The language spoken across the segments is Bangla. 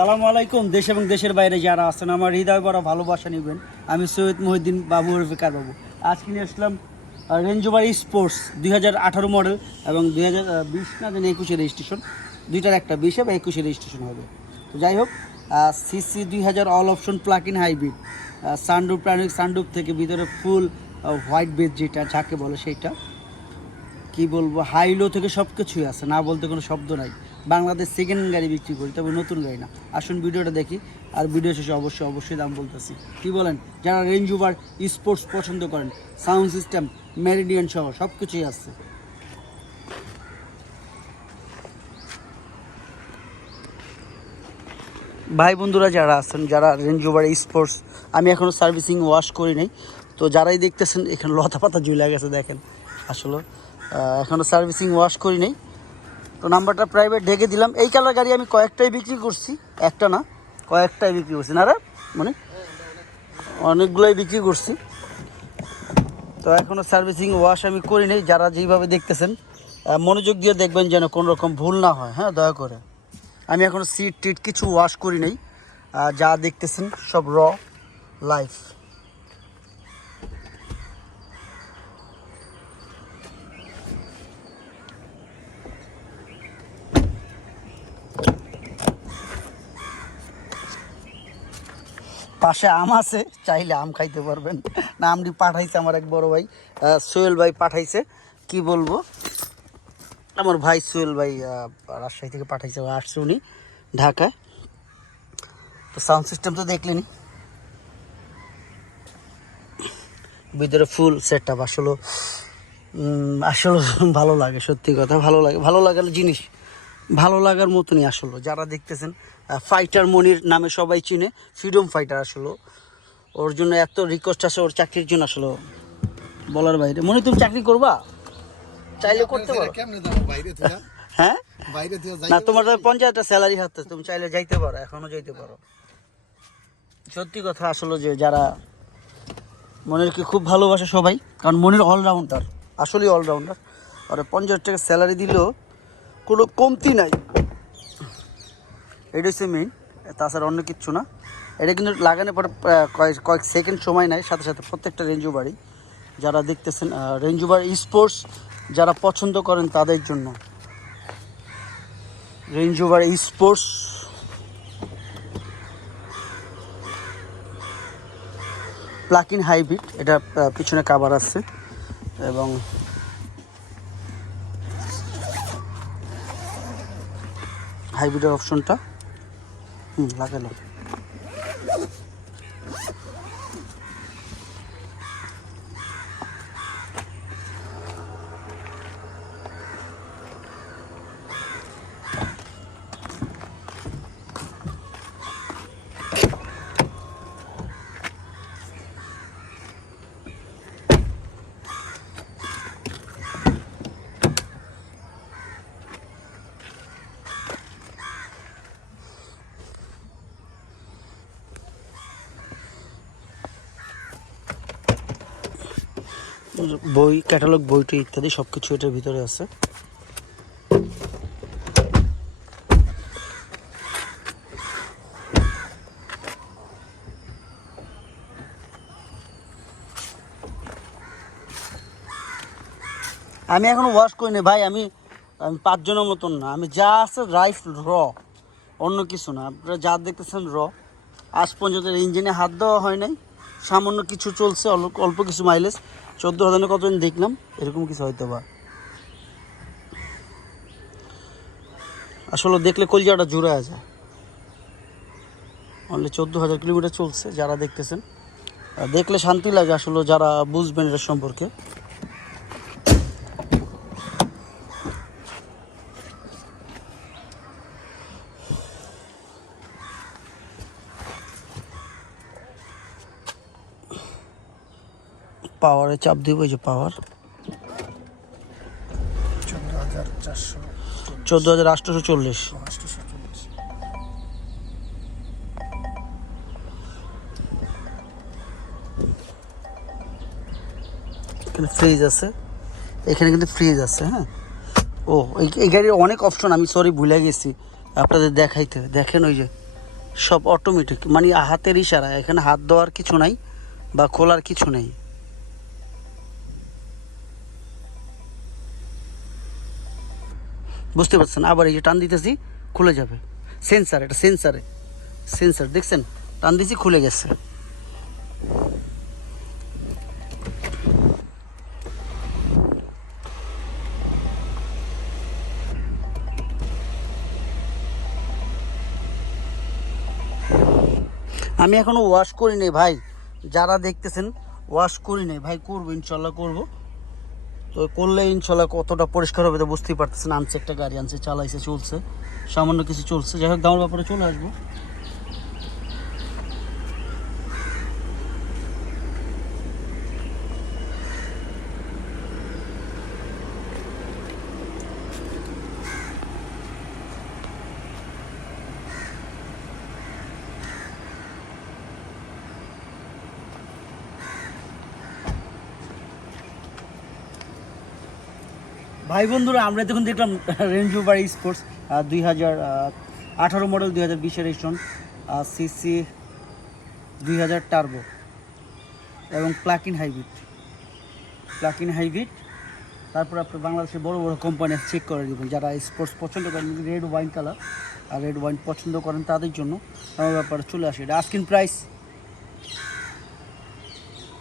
সালামু আলাইকুম। দেশ এবং দেশের বাইরে যারা আছেন আমার হৃদয় বড় ভালোবাসা নেবেন। আমি সৈয়দ মহিউদ্দিন বাবু রফিকার বাবু। আজকে নিয়ে আসলাম রেঞ্জ রোভার স্পোর্টস 2018 মডেল এবং 2020 না জানি 21 রেজিস্ট্রেশন, দুইটার একটা 20 বা 21 রেজিস্ট্রেশন হবে। তো যাই হোক, CC 2000 all option plug in hybrid, sunroof প্রাণিক সানরুফ থেকে ভিতরে ফুল হোয়াইট বেজ যেটা যাকে বলে সেইটা, কি বলবো, হাই লো থেকে সব কিছুই আছে, না বলতে কোনো শব্দ নাই। বাংলাদেশ সেকেন্ড গাড়ি বিক্রি করি, তবে নতুন গাড়ি না। আসুন ভিডিওটা দেখি, আর ভিডিও শেষে অবশ্যই দাম বলতেছি। কি বলেন? যারা রেঞ্জ রোভার স্পোর্টস পছন্দ করেন, সাউন্ড সিস্টেম মেরিডিয়ান সহ সব কিছুই আছে। ভাই বন্ধুরা যারা আছেন, যারা রেঞ্জ রোভার স্পোর্টস, আমি এখনও সার্ভিসিং ওয়াশ করি নাই, তো যারাই দেখতেছেন এখানে লতা পাতা ঝুলে গেছে দেখেন। আসলে এখনও সার্ভিসিং ওয়াশ করি নাই, তো নাম্বারটা প্রাইভেট ঢেকে দিলাম। এই কালার গাড়ি আমি কয়েকটাই বিক্রি করছি, একটা না কয়েকটাই বিক্রি করছি, না রে মানে অনেকগুলোই বিক্রি করছি। তো এখনও সার্ভিসিং ওয়াশ আমি করি নাই। যারা যেইভাবে দেখতেছেন মনোযোগ দিয়ে দেখবেন যেন কোনো রকম ভুল না হয়, হ্যাঁ দয়া করে। আমি এখনও সিট টিট কিছু ওয়াশ করি নাই, যা দেখতেছেন সব র লাইফ। পাশে আম আছে, চাইলে আম খাইতে পারবেন। না, আমটি পাঠাইছে আমার এক বড় ভাই, সোহেল ভাই পাঠাইছে। কি বলবো, আমার ভাই সোহেল ভাই রাজশাহী থেকে পাঠাইছে, আসছে উনি ঢাকায়। তো সাউন্ড সিস্টেম তো দেখলেনি, ভিতরে ফুল সেট আপ। আসলে ভালো লাগে, সত্যি কথা ভালো লাগে। ভালো লাগার জিনিস ভালো লাগার মতনই। আসলে যারা দেখতেছেন, ফাইটার মনির নামে সবাই চিনে, ফ্রিডম ফাইটার। আসলে ওর জন্য এত রিকোয়েস্ট আছে ওর চাকরির জন্য, আসলে বলার বাইরে। মনি, তুমি চাকরি করবা? চাইলে করতে পারো। হ্যাঁ, না তোমার পঞ্চায়েতটা স্যালারি হাতে, তুমি চাইলে যাইতে পারো, এখনো যাইতে পারো। সত্যি কথা আসলে, যে যারা মনিরকে খুব ভালোবাসে সবাই, কারণ মনির অলরাউন্ডার, আসলেই অলরাউন্ডার। আর 50 টাকা স্যালারি দিলেও কোনো কমতি নাই, এটা হচ্ছে মেইন, তাছাড়া অন্য কিচ্ছু না। এটা কিন্তু লাগানোর পরে কয়েক সেকেন্ড সময় নেয়, সাথে সাথে প্রত্যেকটা রেঞ্জ রোভারই। যারা দেখতেছেন রেঞ্জ রোভার স্পোর্টস যারা পছন্দ করেন তাদের জন্য range Rover sports. Plug in hybrid, এটা পিছনে কাভার আছে এবং হাইব্রিডের অপশনটা লাগালো। বই, ক্যাটালগ বইটি ইত্যাদি সব কিছু এটার ভিতরে আছে। আমি এখনো ওয়াশ করিনি ভাই, আমি 5 জনের মতন না, আমি যা আছে রাইফ র, অন্য কিছু না। আপনারা যা দেখতেছেন র। আজ পর্যন্ত ইঞ্জিনে হাত দেওয়া হয় নাই, সামান্য কিছু চলছে, অল্প কিছু মাইলেজ, 14,000 কতদিন দেখলাম, এরকম কিছু হয়তো বা। আসলে দেখলে কলজাটা জুড়ে যায়। অনলি 14,000 কিলোমিটার চলছে। যারা দেখতেছেন দেখলে শান্তি লাগে, আসলে যারা বুঝবেন এটার সম্পর্কে। পাওয়ারে চাপ দিব, এই যে পাওয়ার 14,840। এখানে ফ্রিজ আছে, এখানে কিন্তু ফ্রিজ আছে। হ্যাঁ, ও এই গাড়ির অনেক অপশন, আমি সরি ভুলে গেছি আপনাদের দেখাইতে। দেখেন ওই যে সব অটোমেটিক, মানে হাতের ইশারা, এখানে হাত দেওয়ার কিছু নাই বা খোলার কিছু নেই। বুঝতে পারছেন? আবার এই যে টান দিতেছি খুলে যাবে। সেন্সার, এটা সেন্সার দেখছেন, টান দিয়েছি খুলে গেছে। আমি এখনো ওয়াশ করি নাই ভাই, যারা দেখতেছেন ওয়াশ করি নাই ভাই, করবো ইনশাল্লাহ করবো। তো করলে ইনশাল্লাহ কতটা পরিষ্কার হবে তো বুঝতেই পারতেছেন। আনছে একটা গাড়ি, আনছে, চালাইছে, চলছে, সামান্য কিছু চলছে। যাই হোক, দামের ব্যাপারে চলে আসবো। ভাই বন্ধুরা, আমরা দেখুন দেখলাম Range Rover Sports 2018 model, 2020 edition, CC 2000 turbo এবং প্লাগ ইন হাইব্রিড। তারপর আপনার বাংলাদেশের বড় বড় কোম্পানি চেক করে দেবেন। যারা স্পোর্টস পছন্দ করেন, রেড ওয়াইন কালার আর রেড ওয়াইন পছন্দ করেন তাদের জন্য আমার ব্যাপারে চলে আসে। এটা আস্কিং প্রাইস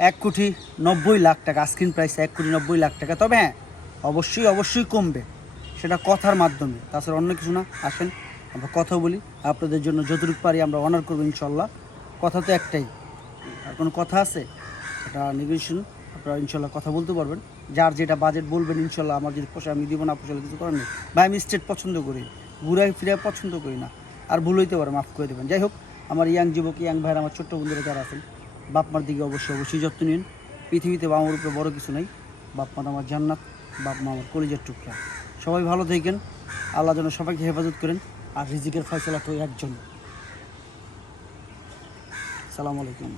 1,90,00,000 টাকা। আস্কিং প্রাইস 1,90,00,000 টাকা। তবে হ্যাঁ, অবশ্যই কমবে, সেটা কথার মাধ্যমে, তাছাড়া অন্য কিছু না। আসেন আমরা কথা বলি, আপনাদের জন্য যতটুকু পারি আমরা অনার করবো ইনশাল্লাহ। কথা তো একটাই, আর কোনো কথা আছে? এটা নেগোসিয়েশন, আপনারা ইনশাল্লাহ কথা বলতে পারবেন। যার যেটা বাজেট বলবেন ইনশাল্লাহ, আমার যদি পোষায় আমি দিব, না পোষালে কিছু করার নেই ভাই। আমি স্টেট পছন্দ করি, ঘুরাই ফিরাই পছন্দ করি না। আর ভুল হইতে পারে, মাফ করে দেবেন। যাই হোক, আমার ইয়াং যুবক, ইয়াং ভাইয়ের, আমার ছোট্ট বন্ধুরা যারা আছেন, বাপ মার দিকে অবশ্যই যত্ন নিন। পৃথিবীতে বাবার উপরে বড় কিছু নেই। বাপ মা আমার জান্নাত, বাপ মা আমার কলিজার টুকরা। সবাই ভালো থাকেন, আল্লাহ যেন সবাইকে হেফাজত করেন। আর রিজিকের ফয়সালা তো একজন। সালামু আলাইকুম।